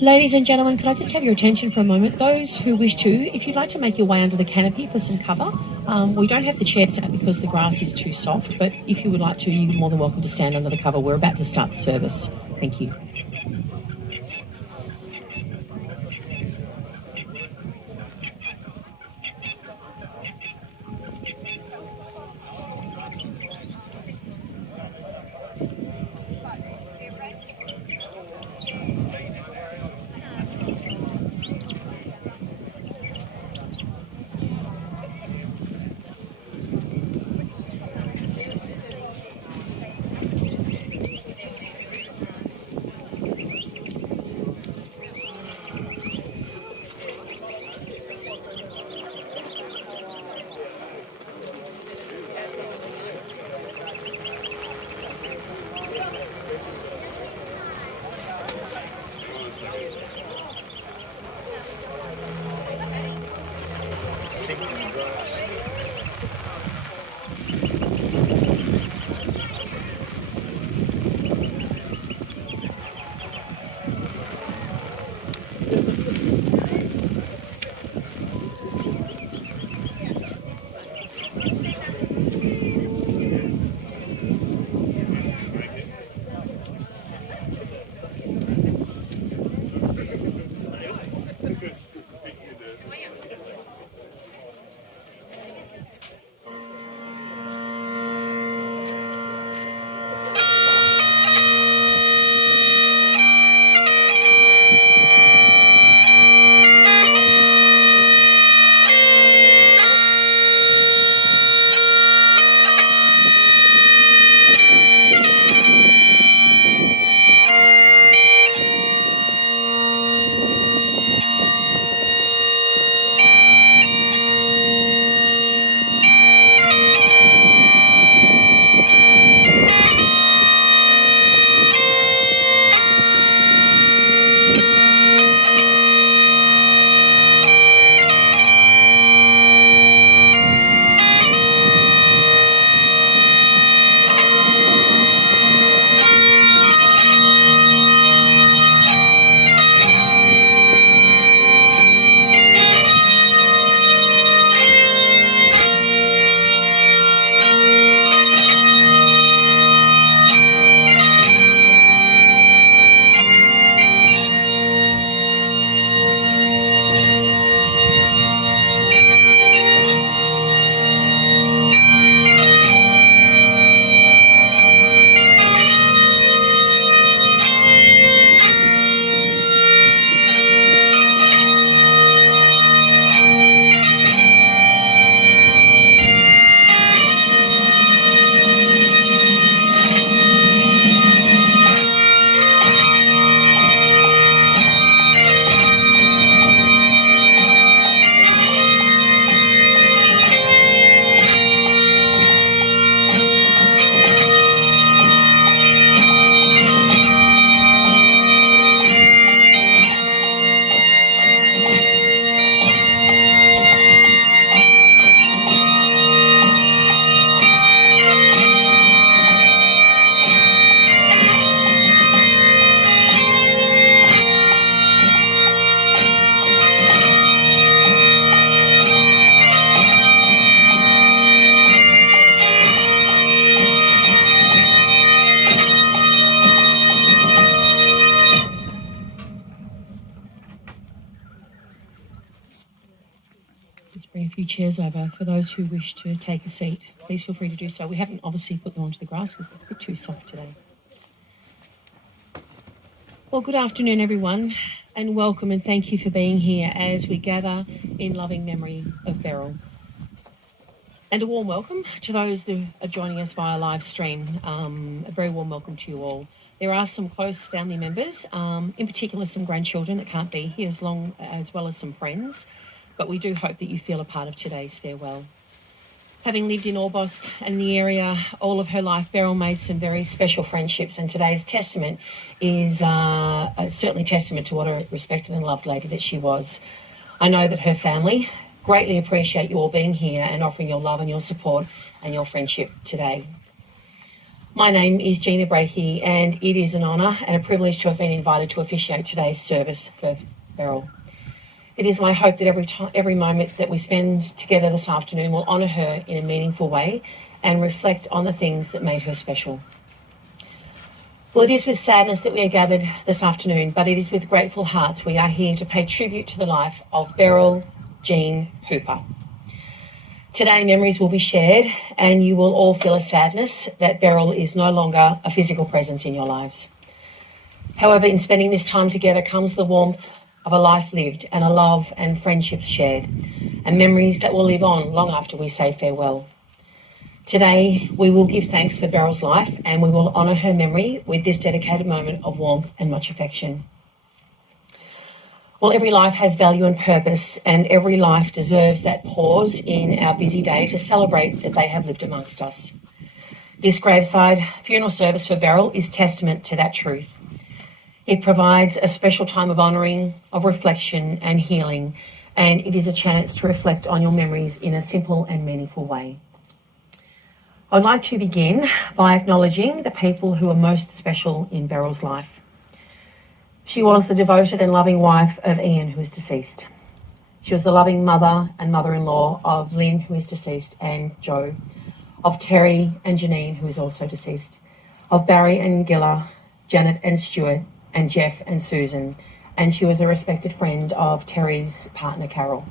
Ladies and gentlemen, could I just have your attention for a moment? Those who wish to, if you'd like to make your way under the canopy for some cover, we don't have the chairs out because the grass is too soft, but if you would like to, you're more than welcome to stand under the cover. We're about to start the service. Thank you. Bring a few chairs over for those who wish to take a seat. Please feel free to do so. We haven't obviously put them onto the grass because it's a bit too soft today. Well, good afternoon, everyone, and welcome and thank you for being here as we gather in loving memory of Beryl. And a warm welcome to those that are joining us via live stream. A very warm welcome to you all. There are some close family members, in particular some grandchildren that can't be here as well as some friends. But we do hope that you feel a part of today's farewell. Having lived in Orbost and the area all of her life, Beryl made some very special friendships, and today's testament is certainly testament to what a respected and loved lady that she was. I know that her family greatly appreciate you all being here and offering your love and your support and your friendship today. My name is Gina Breakey, and it is an honour and a privilege to have been invited to officiate today's service for Beryl. It is my hope that every moment that we spend together this afternoon will honour her in a meaningful way and reflect on the things that made her special. Well, it is with sadness that we are gathered this afternoon, but it is with grateful hearts we are here to pay tribute to the life of Beryl Jean Hooper. Today, memories will be shared, and you will all feel a sadness that Beryl is no longer a physical presence in your lives. However, in spending this time together comes the warmth of a life lived and a love and friendships shared, and memories that will live on long after we say farewell. Today, we will give thanks for Beryl's life, and we will honour her memory with this dedicated moment of warmth and much affection. Well, every life has value and purpose, and every life deserves that pause in our busy day to celebrate that they have lived amongst us. This graveside funeral service for Beryl is testament to that truth. It provides a special time of honouring, of reflection and healing, and it is a chance to reflect on your memories in a simple and meaningful way. I'd like to begin by acknowledging the people who are most special in Beryl's life. She was the devoted and loving wife of Ian, who is deceased. She was the loving mother and mother-in-law of Lynn, who is deceased, and Joe, of Terry and Janine, who is also deceased, of Barry and Gilla, Janet and Stuart, and Jeff and Susan, and she was a respected friend of Terry's partner, Carol.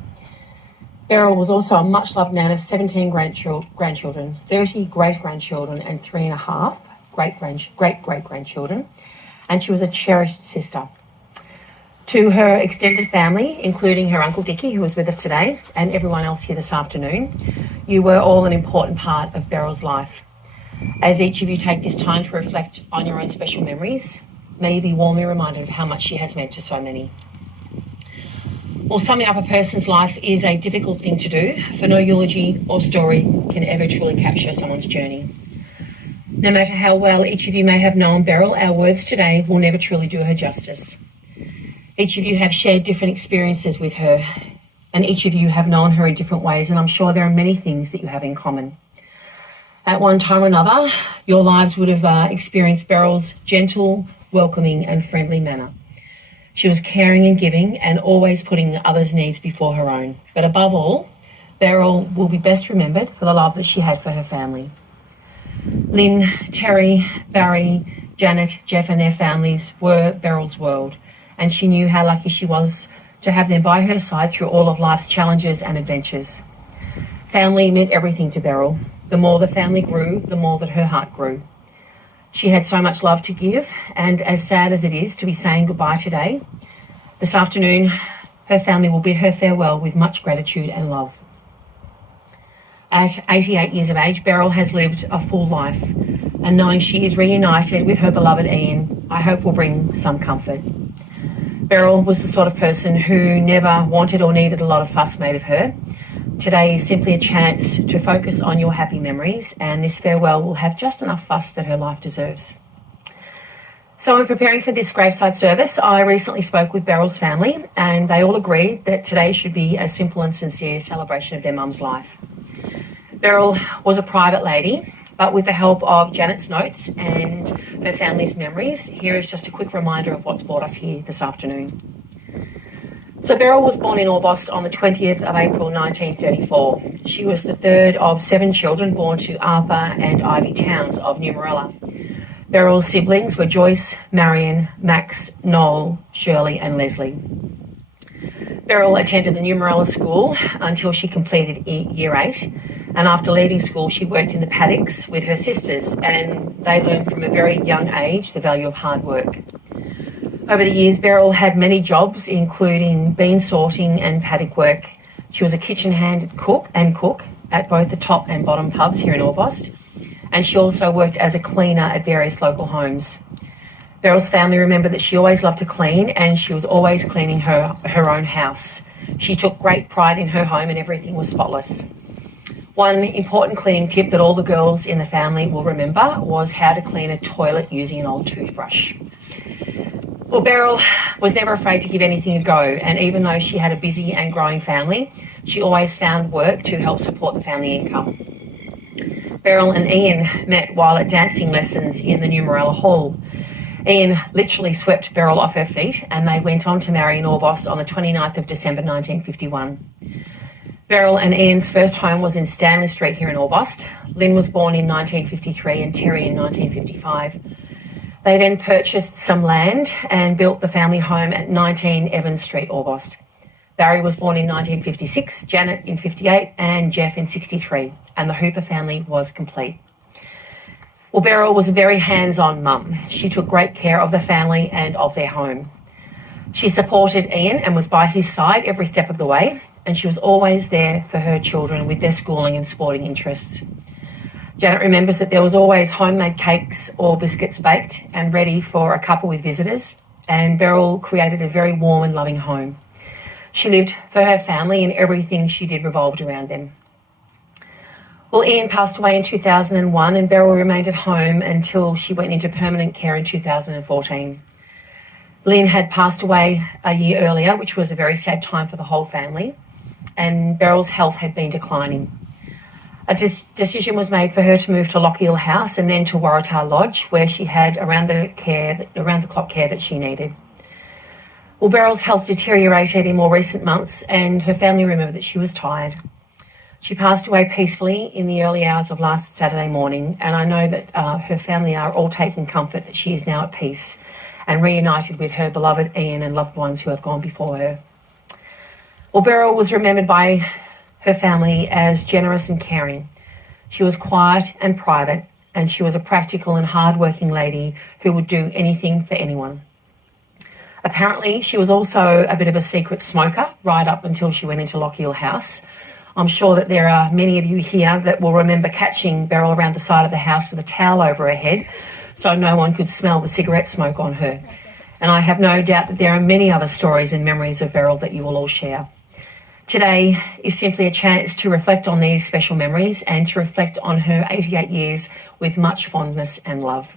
Beryl was also a much-loved nan of 17 grandchildren, 30 great-grandchildren, and 3.5 great-great-grandchildren, and she was a cherished sister. To her extended family, including her Uncle Dickie, who is with us today, and everyone else here this afternoon, you were all an important part of Beryl's life. As each of you take this time to reflect on your own special memories, may you be warmly reminded of how much she has meant to so many. Well, summing up a person's life is a difficult thing to do, for no eulogy or story can ever truly capture someone's journey. No matter how well each of you may have known Beryl, our words today will never truly do her justice. Each of you have shared different experiences with her, and each of you have known her in different ways, and I'm sure there are many things that you have in common. At one time or another, your lives would have experienced Beryl's gentle, welcoming and friendly manner. She was caring and giving and always putting others' needs before her own. But above all, Beryl will be best remembered for the love that she had for her family. Lynn, Terry, Barry, Janet, Jeff and their families were Beryl's world, and she knew how lucky she was to have them by her side through all of life's challenges and adventures. Family meant everything to Beryl. The more the family grew, the more that her heart grew. She had so much love to give, and as sad as it is to be saying goodbye today, this afternoon her family will bid her farewell with much gratitude and love. At 88 years of age, Beryl has lived a full life, and knowing she is reunited with her beloved Ian, I hope will bring some comfort. Beryl was the sort of person who never wanted or needed a lot of fuss made of her. Today is simply a chance to focus on your happy memories, and this farewell will have just enough fuss that her life deserves. So in preparing for this graveside service, I recently spoke with Beryl's family, and they all agreed that today should be a simple and sincere celebration of their mum's life. Beryl was a private lady, but with the help of Janet's notes and her family's memories, here is just a quick reminder of what's brought us here this afternoon. So Beryl was born in Orbost on the 20th of April 1934. She was the third of 7 children born to Arthur and Ivy Towns of Numarella. Beryl's siblings were Joyce, Marion, Max, Noel, Shirley and Leslie. Beryl attended the Numarella school until she completed year 8, and after leaving school she worked in the paddocks with her sisters, and they learned from a very young age the value of hard work. Over the years, Beryl had many jobs, including bean sorting and paddock work. She was a kitchen hand cook at both the top and bottom pubs here in Orbost, and she also worked as a cleaner at various local homes. Beryl's family remembered that she always loved to clean, and she was always cleaning her own house. She took great pride in her home and everything was spotless. One important cleaning tip that all the girls in the family will remember was how to clean a toilet using an old toothbrush. Well, Beryl was never afraid to give anything a go, and even though she had a busy and growing family, she always found work to help support the family income. Beryl and Ian met while at dancing lessons in the New Morella Hall. Ian literally swept Beryl off her feet, and they went on to marry in Orbost on the 29th of December 1951. Beryl and Ian's first home was in Stanley Street here in Orbost. Lynn was born in 1953 and Terry in 1955. They then purchased some land and built the family home at 19 Evans Street, Orbost. Barry was born in 1956, Janet in 58 and Jeff in 63, and the Hooper family was complete. Well, Beryl was a very hands-on mum. She took great care of the family and of their home. She supported Ian and was by his side every step of the way, and she was always there for her children with their schooling and sporting interests. Janet remembers that there was always homemade cakes or biscuits baked and ready for a couple with visitors, and Beryl created a very warm and loving home. She lived for her family, and everything she did revolved around them. Well, Ian passed away in 2001, and Beryl remained at home until she went into permanent care in 2014. Lynn had passed away a year earlier, which was a very sad time for the whole family, and Beryl's health had been declining. A decision was made for her to move to Lochiel House and then to Waratah Lodge, where she had around-the-clock care that she needed. Well, Beryl's health deteriorated in more recent months, and her family remembered that she was tired. She passed away peacefully in the early hours of last Saturday morning, and I know that her family are all taking comfort that she is now at peace and reunited with her beloved Ian and loved ones who have gone before her. Well, Beryl was remembered by her family as generous and caring. She was quiet and private, and she was a practical and hard-working lady who would do anything for anyone. Apparently, she was also a bit of a secret smoker right up until she went into Lochiel House. I'm sure that there are many of you here that will remember catching Beryl around the side of the house with a towel over her head so no one could smell the cigarette smoke on her. And I have no doubt that there are many other stories and memories of Beryl that you will all share. Today is simply a chance to reflect on these special memories and to reflect on her 88 years with much fondness and love.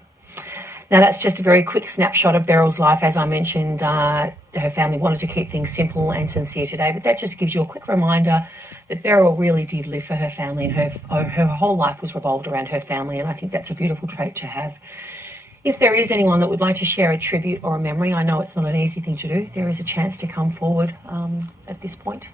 Now, that's just a very quick snapshot of Beryl's life. As I mentioned, her family wanted to keep things simple and sincere today, but that just gives you a quick reminder that Beryl really did live for her family, and her whole life was revolved around her family, and I think that's a beautiful trait to have. If there is anyone that would like to share a tribute or a memory, I know it's not an easy thing to do, there is a chance to come forward at this point.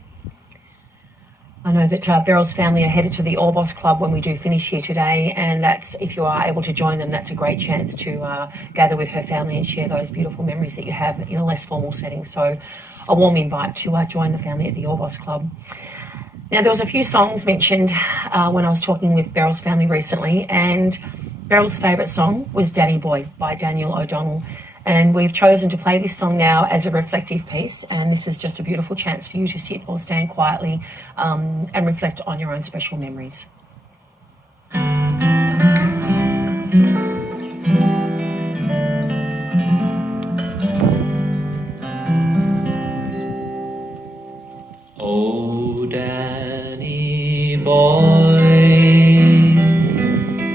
I know that Beryl's family are headed to the Orbost Club when we do finish here today, and that's, if you are able to join them, that's a great chance to gather with her family and share those beautiful memories that you have in a less formal setting. So a warm invite to join the family at the Orbost Club. Now, there was a few songs mentioned when I was talking with Beryl's family recently, and Beryl's favourite song was Danny Boy by Daniel O'Donnell. And we've chosen to play this song now as a reflective piece, and this is just a beautiful chance for you to sit or stand quietly and reflect on your own special memories. Oh, Danny boy,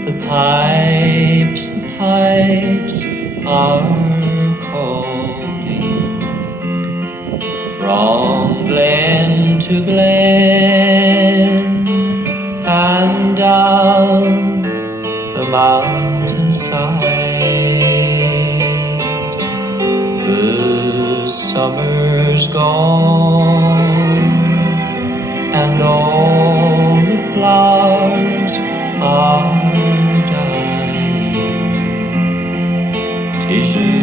the pipes are calling from glen to glen and down the mountainside. The summer's gone and all the flowers are dying. 'Tis you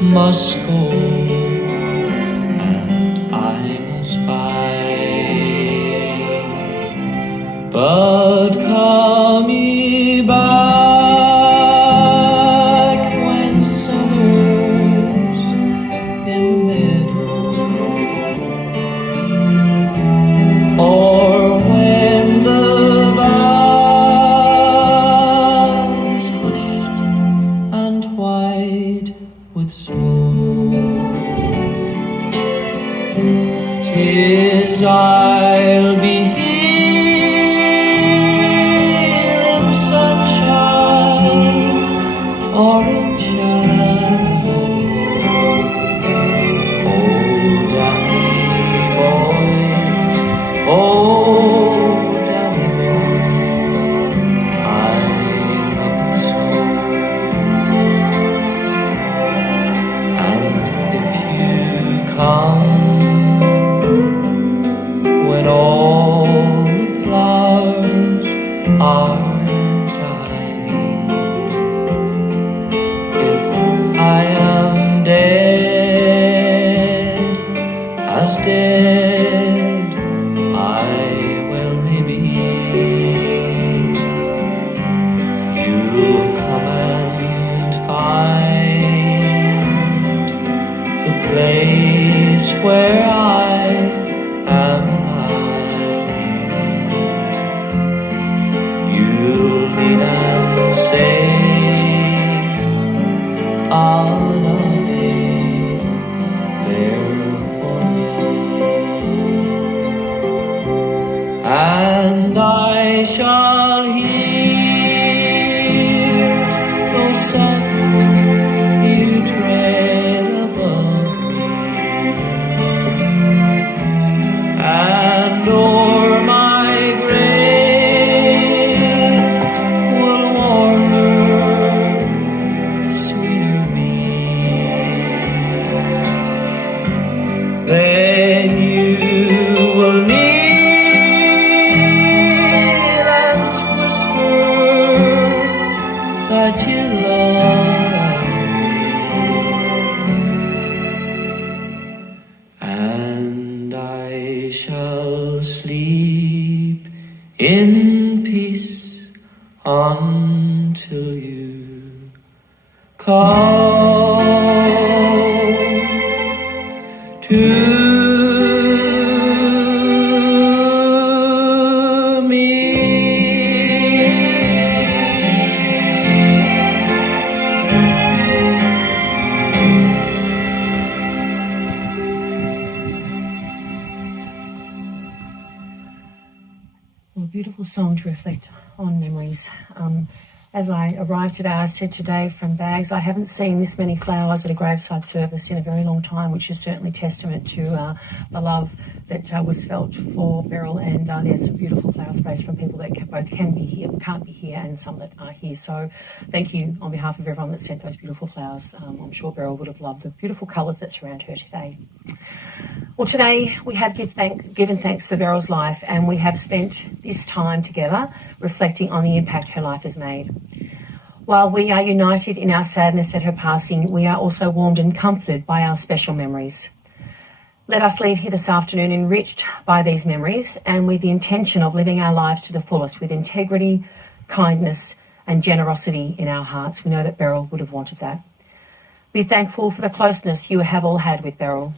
must go and I must bide, but come ye back when summer's in the meadow, or when the vale's hushed and white with snow. 'Tis I'll be here in sunshine or in shadow. Oh, Danny boy, oh, come when all the flowers are dying. If I am dead, as dead I will maybe, you'll come and find the place where I am hiding. You'll lean and say, "I'll lay there for me," and I shall hear those soft you tread above me, and o'er my grave will warmer, sweeter be. Then you will kneel and whisper that you love me, and I shall sleep in peace until you come to me. Well, a beautiful song to reflect on memories. As I arrived today, I said today from Bags, I haven't seen this many flowers at a graveside service in a very long time, which is certainly testament to the love that was felt for Beryl. And there's some beautiful flower sprays from people that can be here, can't be here, and some that are here. So thank you on behalf of everyone that sent those beautiful flowers. I'm sure Beryl would have loved the beautiful colours that surround her today. Well, today we have given thanks for Beryl's life, and we have spent this time together reflecting on the impact her life has made. While we are united in our sadness at her passing, we are also warmed and comforted by our special memories. Let us leave here this afternoon enriched by these memories and with the intention of living our lives to the fullest with integrity, kindness and generosity in our hearts. We know that Beryl would have wanted that. Be thankful for the closeness you have all had with Beryl.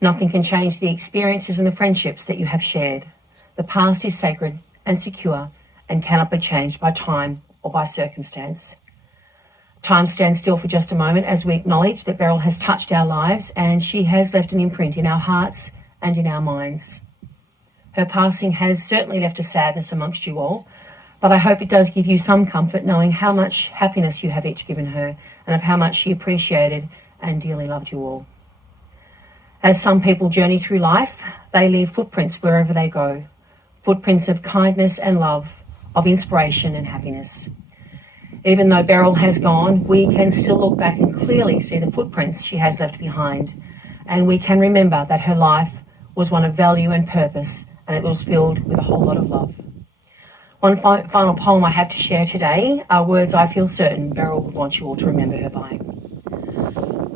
Nothing can change the experiences and the friendships that you have shared. The past is sacred and secure and cannot be changed by time or by circumstance. Time stands still for just a moment as we acknowledge that Beryl has touched our lives and she has left an imprint in our hearts and in our minds. Her passing has certainly left a sadness amongst you all, but I hope it does give you some comfort knowing how much happiness you have each given her and of how much she appreciated and dearly loved you all. As some people journey through life, they leave footprints wherever they go, footprints of kindness and love, of inspiration and happiness. Even though Beryl has gone, we can still look back and clearly see the footprints she has left behind, and we can remember that her life was one of value and purpose, and it was filled with a whole lot of love. One final poem I have to share today are words I feel certain Beryl would want you all to remember her by.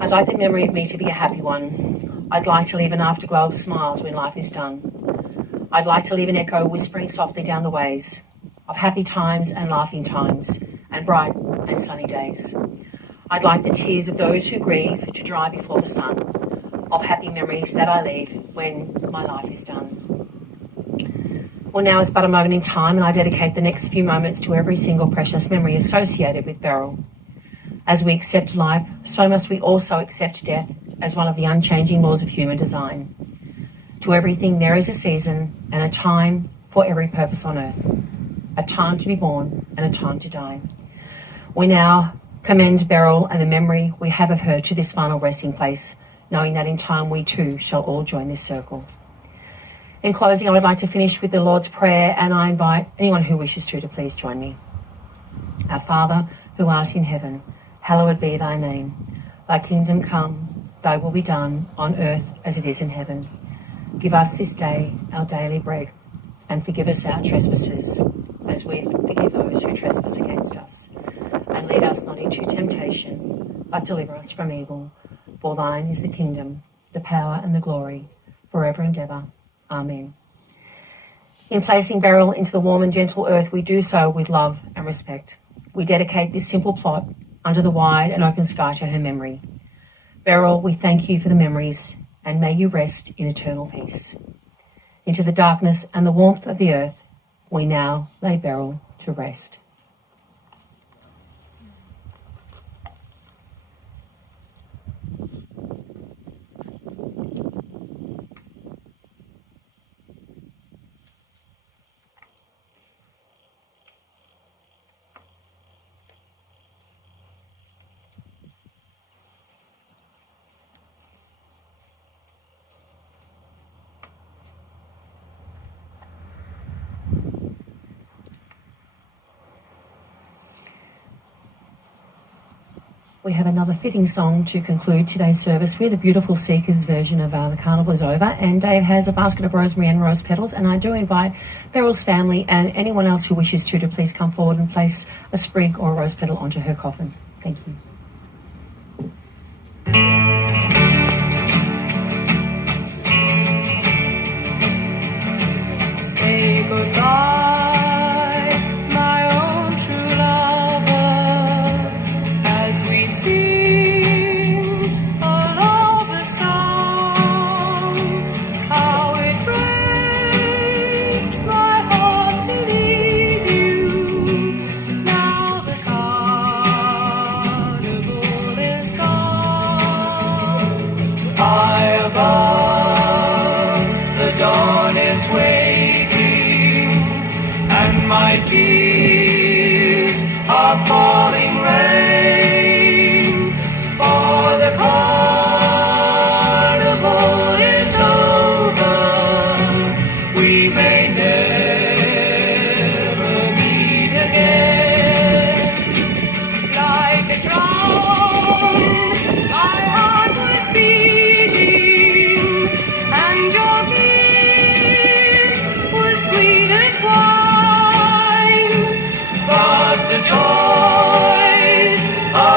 I'd like the memory of me to be a happy one. I'd like to leave an afterglow of smiles when life is done. I'd like to leave an echo whispering softly down the ways of happy times and laughing times and bright and sunny days. I'd like the tears of those who grieve to dry before the sun, of happy memories that I leave when my life is done. Well, now is but a moment in time, and I dedicate the next few moments to every single precious memory associated with Beryl. As we accept life, so must we also accept death as one of the unchanging laws of human design. To everything there is a season and a time for every purpose on earth, a time to be born and a time to die. We now commend Beryl and the memory we have of her to this final resting place, knowing that in time we too shall all join this circle. In closing, I would like to finish with the Lord's Prayer, and I invite anyone who wishes to please join me. Our Father, who art in heaven, hallowed be thy name. Thy kingdom come, thy will be done on earth as it is in heaven. Give us this day our daily bread, and forgive us our trespasses, as we forgive those who trespass against us. And lead us not into temptation, but deliver us from evil. For thine is the kingdom, the power and the glory, forever and ever. Amen. In placing Beryl into the warm and gentle earth, we do so with love and respect. We dedicate this simple plot under the wide and open sky to her memory. Beryl, we thank you for the memories, and may you rest in eternal peace. Into the darkness and the warmth of the earth, we now lay Beryl to rest. We have another fitting song to conclude today's service with, a beautiful Seekers version of The Carnival is Over. And Dave has a basket of rosemary and rose petals, and I do invite Beryl's family and anyone else who wishes to please come forward and place a sprig or a rose petal onto her coffin. Thank you. Say goodbye, my own true lover, as we sing along the song. How it breaks my heart to leave you. Now the carnival is gone. High above, the dawn is waiting, and my tears are falling rain. For the carnival is over, we may never meet again. Like a drum, my heart was beating, and your kiss was sweet as wine. But the joys of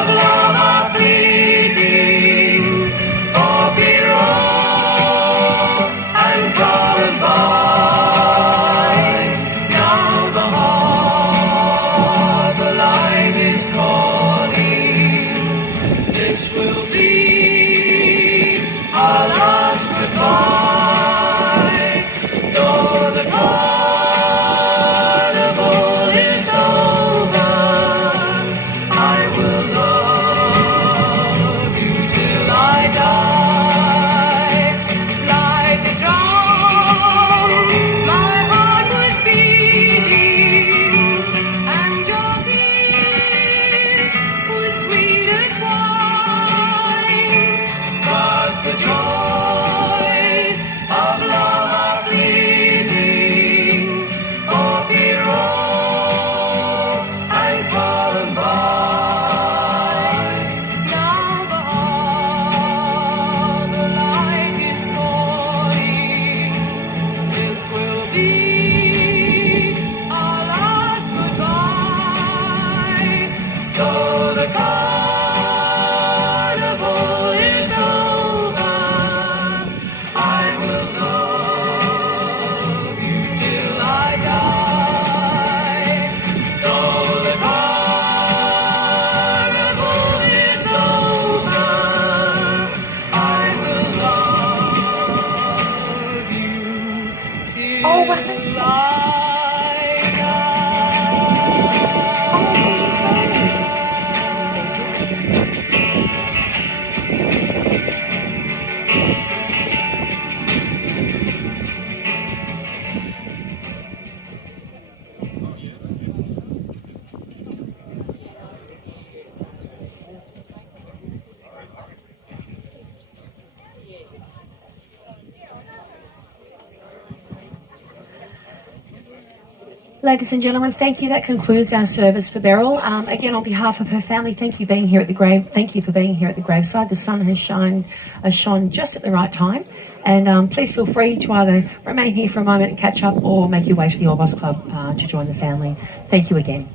Ladies and gentlemen, thank you. That concludes our service for Beryl. Again, on behalf of her family, thank you being here at the grave. Thank you for being here at the graveside. The sun has shone just at the right time, and please feel free to either remain here for a moment and catch up, or make your way to the Orbost Club to join the family. Thank you again.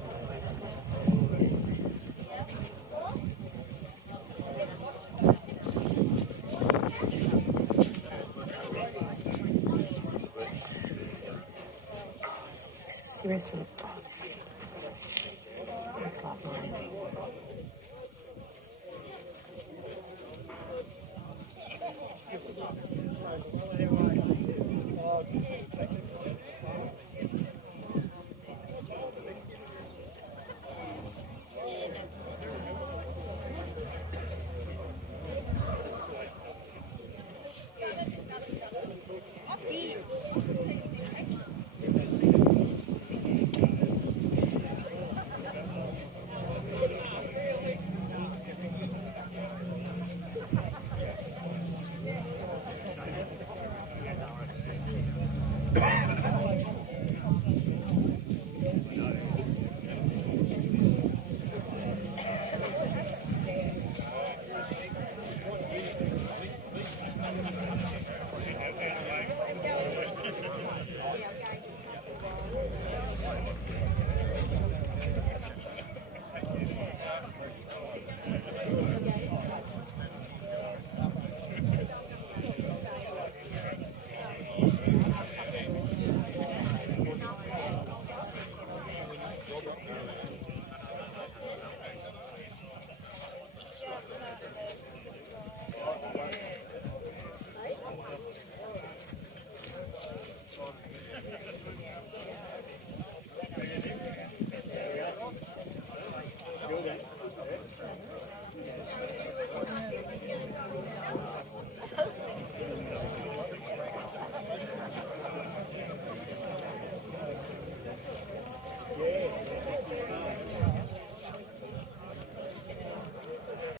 Seriously.